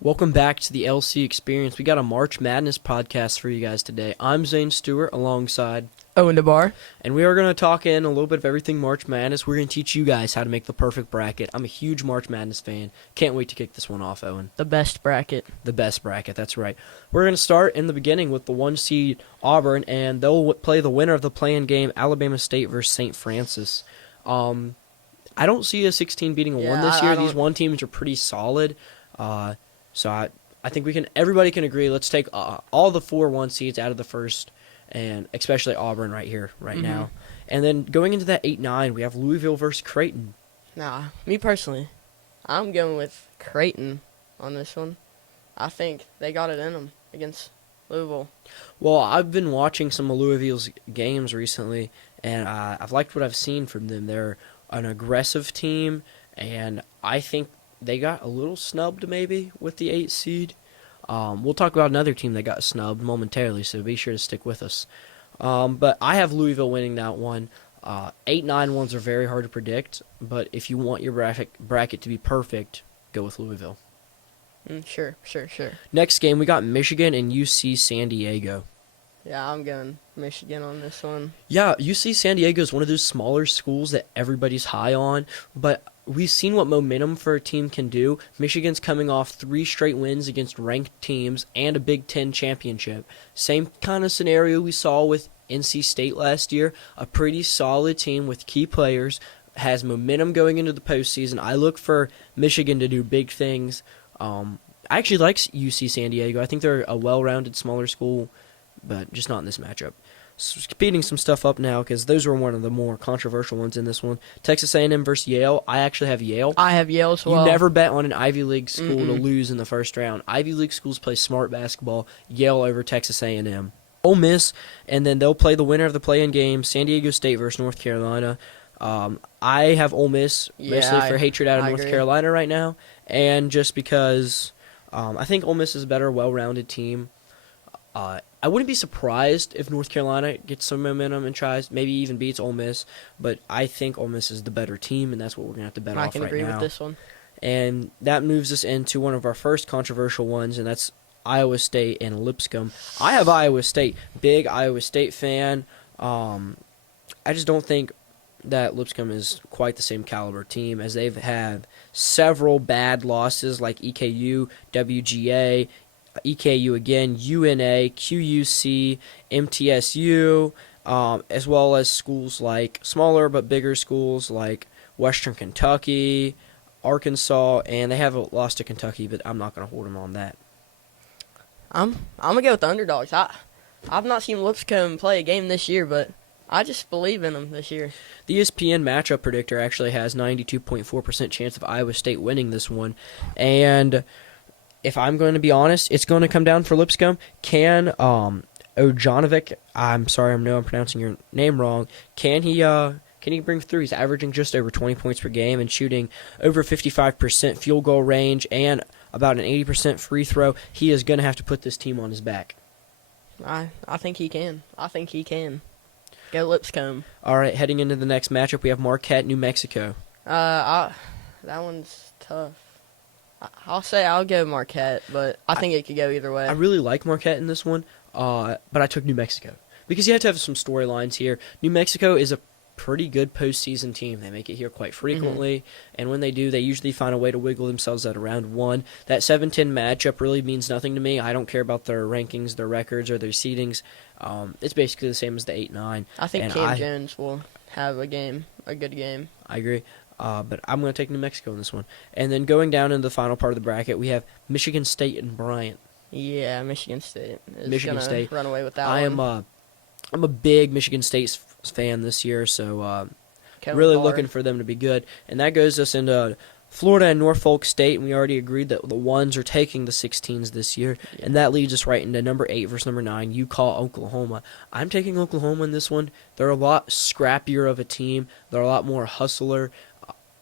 Welcome back to the LC Experience. We got a March Madness podcast for you guys today. I'm Zane Stewart alongside Owen DeBar. and we are going to talk in a little bit of everything March Madness. We're going to teach you guys how to make the perfect bracket. I'm a huge March Madness fan. Can't wait to kick this one off, Owen. The best bracket. The best bracket, that's right. We're going to start in the beginning with the 1 seed Auburn, and they'll play the winner of the play-in game, Alabama State versus St. Francis. I don't see a 16 beating a 1 this year. These 1 teams are pretty solid. So I think everybody can agree. Let's take all the 4 1 seeds out of the first, and especially Auburn right now. And then going into that 8-9, we have Louisville versus Creighton. Nah, me personally, I'm going with Creighton on this one. I think they got it in them against Louisville. Well, I've been watching some of Louisville's games recently, and I've liked what I've seen from them. They're an aggressive team, and I think they got a little snubbed maybe with the 8 seed. We'll talk about another team that got snubbed momentarily, so be sure to stick with us. But I have Louisville winning that one. 8-9 ones are very hard to predict, but if you want your bracket to be perfect, go with Louisville. Sure. Next game, we got Michigan and UC San Diego. Yeah, I'm going Michigan on this one. Yeah, UC San Diego is one of those smaller schools that everybody's high on, but we've seen what momentum for a team can do. Michigan's coming off 3 straight wins against ranked teams and a Big Ten championship. Same kind of scenario we saw with NC State last year. A pretty solid team with key players, has momentum going into the postseason. I look for Michigan to do big things. I actually like UC San Diego. I think they're a well-rounded, smaller school, but just not in this matchup. Speeding some stuff up now because those were one of the more controversial ones in this one. Texas A&M versus Yale. I actually have Yale. I have Yale as well. You never bet on an Ivy League school to lose in the first round. Ivy League schools play smart basketball. Yale over Texas A&M. Ole Miss, and then they'll play the winner of the play-in game, San Diego State versus North Carolina. I have Ole Miss mostly for hatred out of North Carolina right now, and just because I think Ole Miss is a better, well-rounded team. I wouldn't be surprised if North Carolina gets some momentum and tries, maybe even beats Ole Miss, but I think Ole Miss is the better team, and that's what we're going to have to bet off right now. I can agree with this one. And that moves us into one of our first controversial ones, and that's Iowa State and Lipscomb. I have Iowa State, big Iowa State fan. I just don't think that Lipscomb is quite the same caliber team, as they've had several bad losses like EKU, WGA, EKU again, UNA, QUC, MTSU, as well as schools like smaller but bigger schools like Western Kentucky, Arkansas, and they have a loss to Kentucky, but I'm not going to hold them on that. I'm gonna go with the underdogs. I've not seen Lipscomb play a game this year, but I just believe in them this year. The ESPN matchup predictor actually has 92.4% chance of Iowa State winning this one, and if I'm going to be honest, it's going to come down for Lipscomb. Can Ojanovic, I'm sorry, I know I'm pronouncing your name wrong, can he bring through? He's averaging just over 20 points per game and shooting over 55% field goal range and about an 80% free throw. He is going to have to put this team on his back. I think he can. Go Lipscomb. All right, heading into the next matchup, we have Marquette, New Mexico. That one's tough. I'll go Marquette, but I think it could go either way. I really like Marquette in this one, but I took New Mexico because you have to have some storylines here. New Mexico is a pretty good postseason team. They make it here quite frequently, and when they do, they usually find a way to wiggle themselves out of round 1. That 7-10 matchup really means nothing to me. I don't care about their rankings, their records, or their seedings. It's basically the same as the 8-9. I think Cam Jones will have a good game. I agree. But I'm going to take New Mexico in this one. And then going down into the final part of the bracket, we have Michigan State and Bryant. Yeah, Michigan State is going to run away with that one. I'm a big Michigan State fan this year, so really looking for them to be good. And that goes us into Florida and Norfolk State, and we already agreed that the ones are taking the 16s this year. Yeah. And that leads us right into number 8 versus number 9, Utah, Oklahoma. I'm taking Oklahoma in this one. They're a lot scrappier of a team. They're a lot more hustler.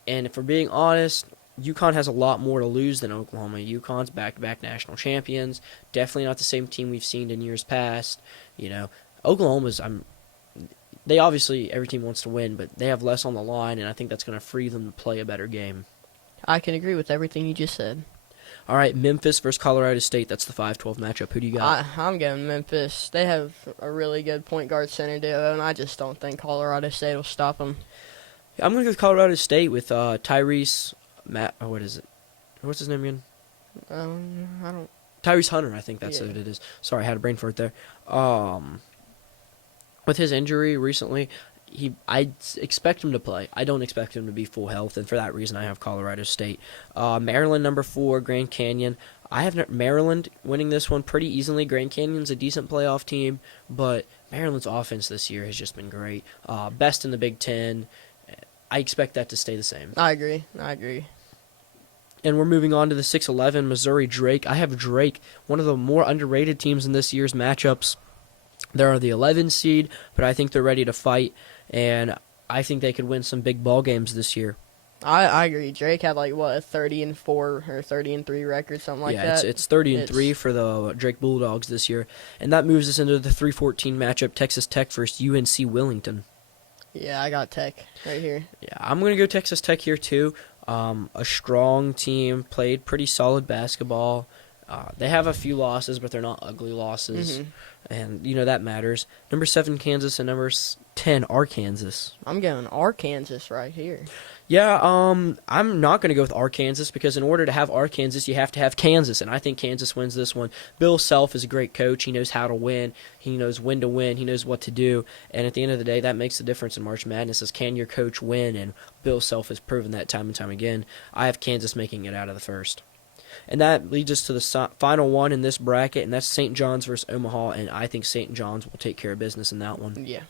And if we're being honest, UConn has a lot more to lose than Oklahoma. UConn's back-to-back national champions. Definitely not the same team we've seen in years past. Oklahoma's, they obviously, every team wants to win, but they have less on the line, and I think that's going to free them to play a better game. I can agree with everything you just said. All right, Memphis versus Colorado State. That's the 5-12 matchup. Who do you got? I'm going Memphis. They have a really good point guard center duo, and I just don't think Colorado State will stop them. I'm going to go with Colorado State with Tyrese. What is it? What's his name again? I don't. Tyrese Hunter, I think that's Yeah. what it is. Sorry, I had a brain fart there. With his injury recently, I expect him to play. I don't expect him to be full health, and for that reason, I have Colorado State. Maryland, number 4, Grand Canyon. I have Maryland winning this one pretty easily. Grand Canyon's a decent playoff team, but Maryland's offense this year has just been great. Best in the Big Ten. I expect that to stay the same. I agree. And we're moving on to the 6-11 Missouri Drake. I have Drake, one of the more underrated teams in this year's matchups. They're the 11 seed, but I think they're ready to fight, and I think they could win some big ball games this year. I agree. Drake had like what, a 30-4 or 30-3 record, something like that. Yeah, it's 30-3 for the Drake Bulldogs this year, and that moves us into the 3-14 matchup: Texas Tech versus UNC Willington. Yeah, I got Tech right here. Yeah, I'm gonna go Texas Tech here too. A strong team, played pretty solid basketball. They have a few losses, but they're not ugly losses, and that matters. Number 7 Kansas and number 10 Arkansas. I'm going Arkansas right here. Yeah, I'm not going to go with Arkansas because in order to have Arkansas, you have to have Kansas, and I think Kansas wins this one. Bill Self is a great coach. He knows how to win. He knows when to win. He knows what to do, and at the end of the day, that makes the difference in March Madness is can your coach win, and Bill Self has proven that time and time again. I have Kansas making it out of the first. And that leads us to the final one in this bracket, and that's St. John's versus Omaha, and I think St. John's will take care of business in that one. Yeah.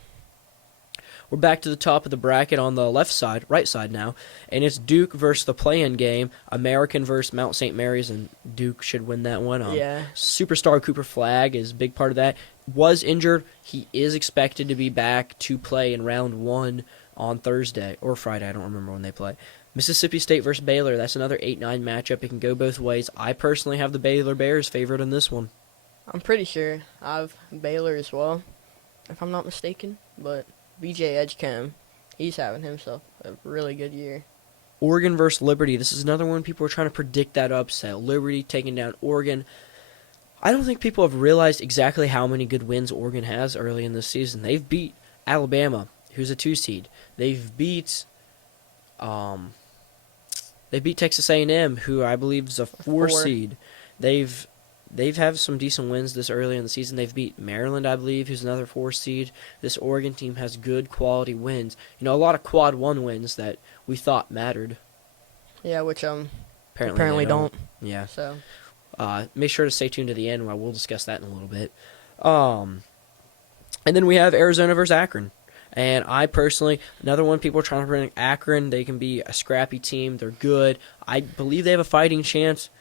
We're back to the top of the bracket on the right side now, and it's Duke versus the play-in game, American versus Mount St. Mary's, and Duke should win that one. Yeah. Superstar Cooper Flagg is a big part of that. Was injured. He is expected to be back to play in round 1 on Thursday or Friday. I don't remember when they play. Mississippi State versus Baylor. That's another 8-9 matchup. It can go both ways. I personally have the Baylor Bears favored in this one. I'm pretty sure I have Baylor as well, if I'm not mistaken. But BJ Edgecombe, he's having himself a really good year. Oregon versus Liberty. This is another one people are trying to predict that upset. Liberty taking down Oregon. I don't think people have realized exactly how many good wins Oregon has early in this season. They've beat Alabama, who's a 2 seed. They've beat Texas A&M, who I believe is a 4 seed. They've had some decent wins this early in the season. They've beat Maryland, I believe, who's another 4 seed. This Oregon team has good quality wins. A lot of quad 1 wins that we thought mattered. Yeah, which Apparently they don't. Yeah. So make sure to stay tuned to the end where we'll discuss that in a little bit. And then we have Arizona versus Akron. And I personally, another one people are trying to bring Akron. They can be a scrappy team. They're good. I believe they have a fighting chance.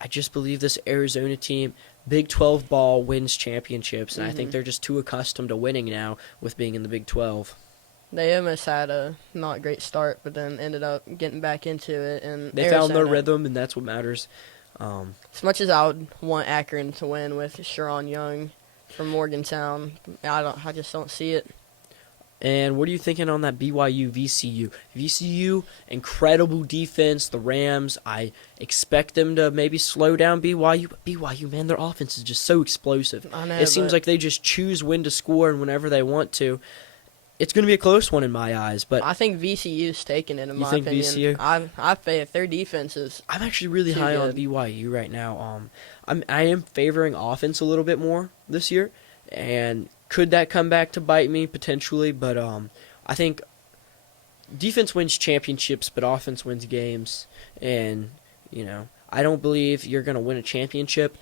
I just believe this Arizona team, Big 12 ball, wins championships. And I think they're just too accustomed to winning now with being in the Big 12. They almost had a not great start, but then ended up getting back into it. And They found their rhythm, and that's what matters. As much as I would want Akron to win with Sharon Young from Morgantown, I just don't see it. And what are you thinking on that BYU VCU? VCU, incredible defense. The Rams, I expect them to maybe slow down BYU. But BYU, man, their offense is just so explosive. I know, it seems like they just choose when to score and whenever they want to. It's going to be a close one in my eyes. But I think VCU's taking it, in my opinion. VCU? I think their defense is I'm actually really high on BYU right now. I am favoring offense a little bit more this year, and could that come back to bite me? Potentially, but I think defense wins championships, but offense wins games. And, I don't believe you're going to win a championship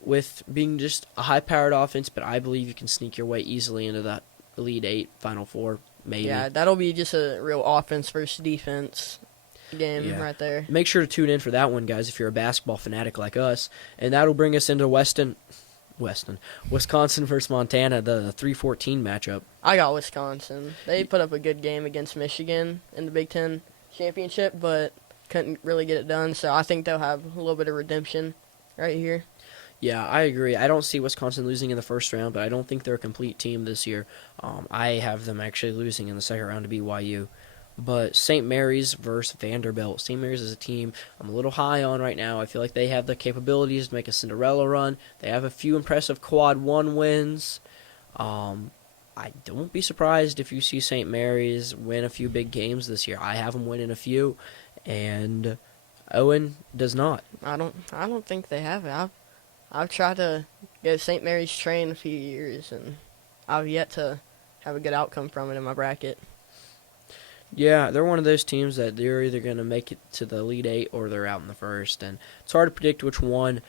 with being just a high-powered offense, but I believe you can sneak your way easily into that Elite 8, Final 4, maybe. Yeah, that'll be just a real offense versus defense game right there. Make sure to tune in for that one, guys, if you're a basketball fanatic like us. And that'll bring us into Wisconsin versus Montana, the 3-14 matchup. I got Wisconsin. They put up a good game against Michigan in the Big Ten championship, but couldn't really get it done. So I think they'll have a little bit of redemption right here. Yeah, I agree. I don't see Wisconsin losing in the first round, but I don't think they're a complete team this year. I have them actually losing in the second round to BYU. But St. Mary's versus Vanderbilt. St. Mary's is a team I'm a little high on right now. I feel like they have the capabilities to make a Cinderella run. They have a few impressive quad one wins. Um, I won't be surprised if you see St. Mary's win a few big games this year. I have them winning a few, and Owen does not. I don't think they have it. I've tried to go St. Mary's train a few years, and I've yet to have a good outcome from it in my bracket. Yeah, they're one of those teams that they're either going to make it to the Elite Eight or they're out in the first, and it's hard to predict which one.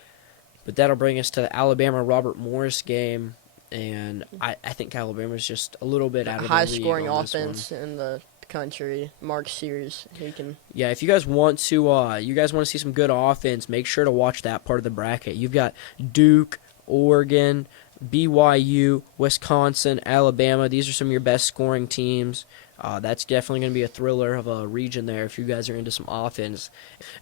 But that'll bring us to the Alabama Robert Morris game, and I think Alabama's just a little bit out of the Highest league scoring on this one. offense in the country. Mark Sears, he can. Yeah, if you guys want to see some good offense, make sure to watch that part of the bracket. You've got Duke, Oregon, BYU, Wisconsin, Alabama. These are some of your best scoring teams. That's definitely going to be a thriller of a region there if you guys are into some offense.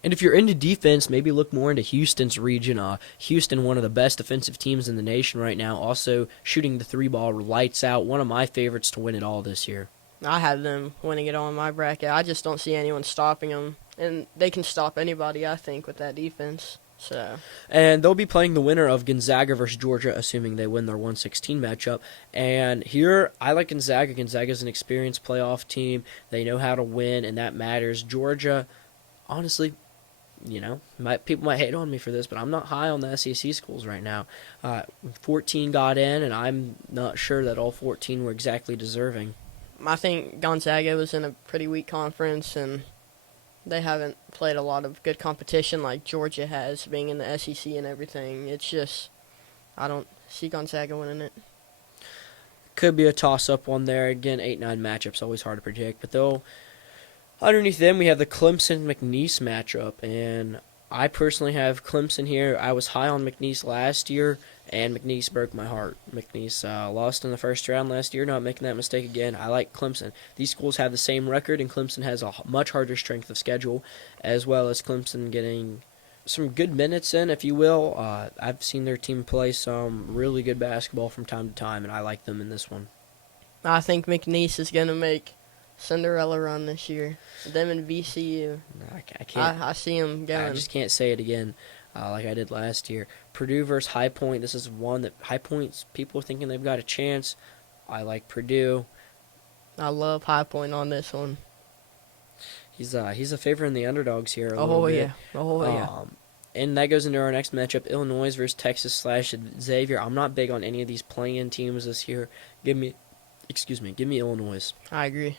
And if you're into defense, maybe look more into Houston's region. Houston, one of the best defensive teams in the nation right now, also shooting the three ball lights out. One of my favorites to win it all this year. I have them winning it all in my bracket. I just don't see anyone stopping them, and they can stop anybody, I think, with that defense. So. And they'll be playing the winner of Gonzaga versus Georgia, assuming they win their 116 matchup. And here, I like Gonzaga. Gonzaga's an experienced playoff team. They know how to win, and that matters. Georgia, honestly, people might hate on me for this, but I'm not high on the SEC schools right now. 14 got in, and I'm not sure that all 14 were exactly deserving. I think Gonzaga was in a pretty weak conference, and they haven't played a lot of good competition like Georgia has, being in the SEC and everything. It's just, I don't see Gonzaga winning it. Could be a toss-up one there. Again, 8-9 matchups, always hard to predict. But underneath them, we have the Clemson-McNeese matchup. And I personally have Clemson here. I was high on McNeese last year, and McNeese broke my heart. McNeese lost in the first round last year, not making that mistake again. I like Clemson. These schools have the same record, and Clemson has a much harder strength of schedule, as well as Clemson getting some good minutes in, if you will. I've seen their team play some really good basketball from time to time, and I like them in this one. I think McNeese is going to make Cinderella run this year. Them and VCU. I can't. I see them going. I just can't say it again like I did last year. Purdue versus High Point. This is one that High Point's people are thinking they've got a chance. I like Purdue. I love High Point on this one. He's a favorite in the underdogs here. Yeah. And that goes into our next matchup: Illinois versus Texas / Xavier. I'm not big on any of these play-in teams this year. Give me Illinois. I agree.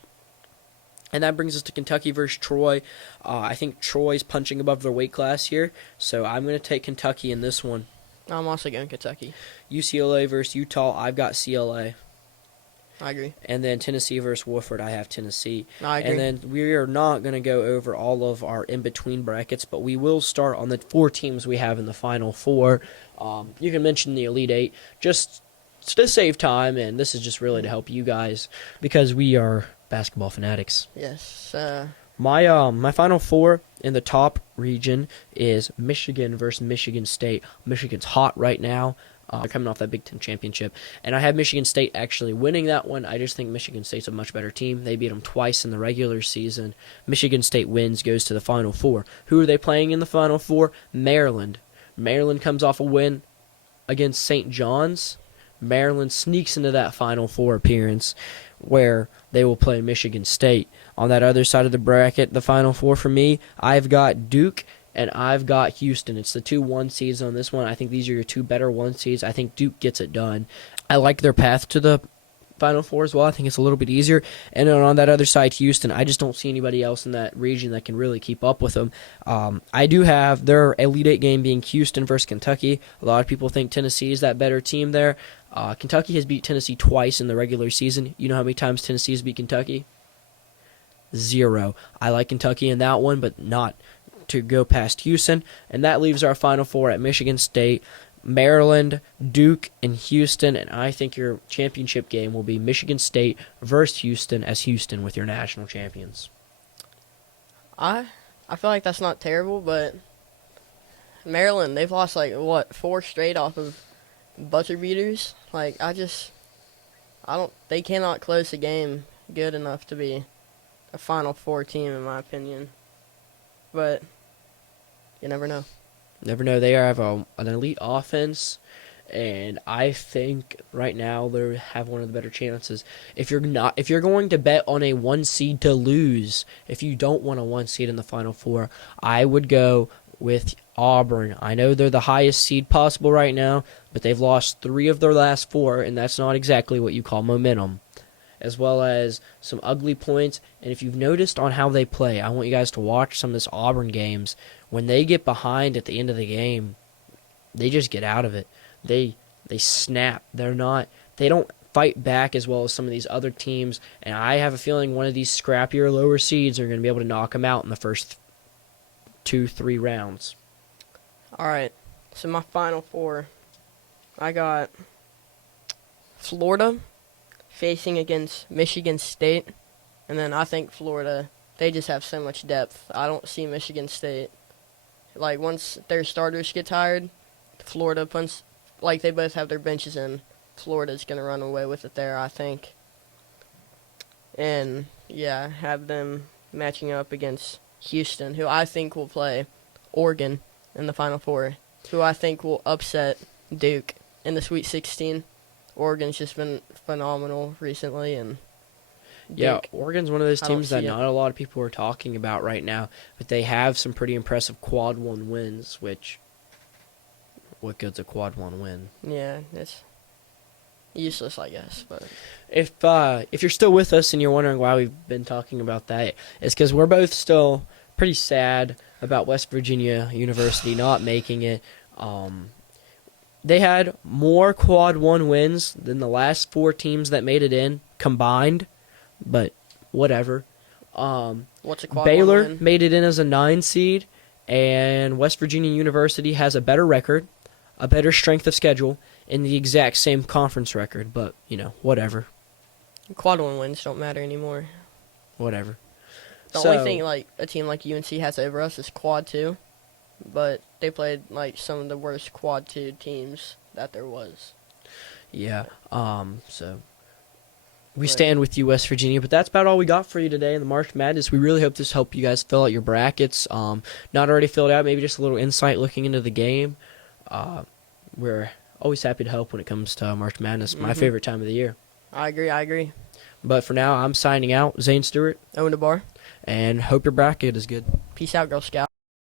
And that brings us to Kentucky versus Troy. I think Troy's punching above their weight class here, so I'm going to take Kentucky in this one. I'm also going Kentucky. UCLA versus Utah. I've got CLA. I agree. And then Tennessee versus Wofford, I have Tennessee. I agree. And then we are not going to go over all of our in-between brackets, but we will start on the 4 teams we have in the Final Four. You can mention the Elite Eight just to save time, and this is just really to help you guys because we are basketball fanatics. Yes. My Final Four in the top region is Michigan versus Michigan State. Michigan's hot right now. They're coming off that Big Ten championship. And I have Michigan State actually winning that one. I just think Michigan State's a much better team. They beat them twice in the regular season. Michigan State wins, goes to the Final Four. Who are they playing in the Final Four? Maryland. Maryland comes off a win against St. John's. Maryland sneaks into that Final Four appearance where they will play Michigan State. On that other side of the bracket, the Final Four for me, I've got Duke and I've got Houston. It's the 2 1 seeds on this one. I think these are your 2 better 1 seeds. I think Duke gets it done. I like their path to the Final Four as well. I think it's a little bit easier. And then on that other side, Houston, I just don't see anybody else in that region that can really keep up with them. I do have their Elite Eight game being Houston versus Kentucky. A lot of people think Tennessee is that better team there. Kentucky has beat Tennessee twice in the regular season. You know how many times Tennessee has beat Kentucky? 0. I like Kentucky in that one, but not to go past Houston. And that leaves our Final Four at Michigan State, Maryland, Duke, and Houston. And I think your championship game will be Michigan State versus Houston as Houston with your national champions. I feel like that's not terrible, but Maryland, they've lost 4 straight off of buzzer beaters. They cannot close the game good enough to be a Final Four team in my opinion, but you never know. Never know. They have an elite offense, and I think right now they have one of the better chances. If you're going to bet on a 1 seed to lose, if you don't want a 1 seed in the Final Four, I would go with Auburn. I know they're the highest seed possible right now, but they've lost 3 of their last 4, and that's not exactly what you call momentum. As well as some ugly points. And if you've noticed on how they play, I want you guys to watch some of this Auburn games. When they get behind at the end of the game, they just get out of it. They snap. They don't fight back as well as some of these other teams. And I have a feeling one of these scrappier lower seeds are going to be able to knock them out in the first 2-3 rounds. All right, so my Final Four, I got Florida facing against Michigan State, and then I think Florida, they just have so much depth. I don't see Michigan State, like, once their starters get tired, Florida, like, they both have their benches in, Florida's going to run away with it there, I think. And, yeah, have them matching up against Houston, who I think will play Oregon in the Final Four, who I think will upset Duke in the Sweet 16. Oregon's just been phenomenal recently, and Yeah, Oregon's one of those I don't teams that see it. not a lot of people are talking about right now, but they have some pretty impressive quad 1 wins, which, what good's a quad 1 win? yeah, it's useless, I guess. But If you're still with us and you're wondering why we've been talking about that, it's because we're both still pretty sad about West Virginia University not making it. They had more quad 1 wins than the last 4 teams that made it in combined, but whatever. what's a quad Baylor one win? made it in as a 9 seed, and West Virginia University has a better record, a better strength of schedule, and the exact same conference record, but, whatever. Quad one wins don't matter anymore. Whatever. The only thing like a team like UNC has over us is quad 2, but they played like some of the worst quad 2 teams that there was. Yeah, so we Right. stand with you, West Virginia, but that's about all we got for you today in the March Madness. We really hope this helped you guys fill out your brackets. Not already filled out, maybe just a little insight looking into the game. We're always happy to help when it comes to March Madness, my favorite time of the year. I agree. But for now, I'm signing out, Zane Stewart, Owen DeBar. and hope your bracket is good. Peace out, Girl Scout.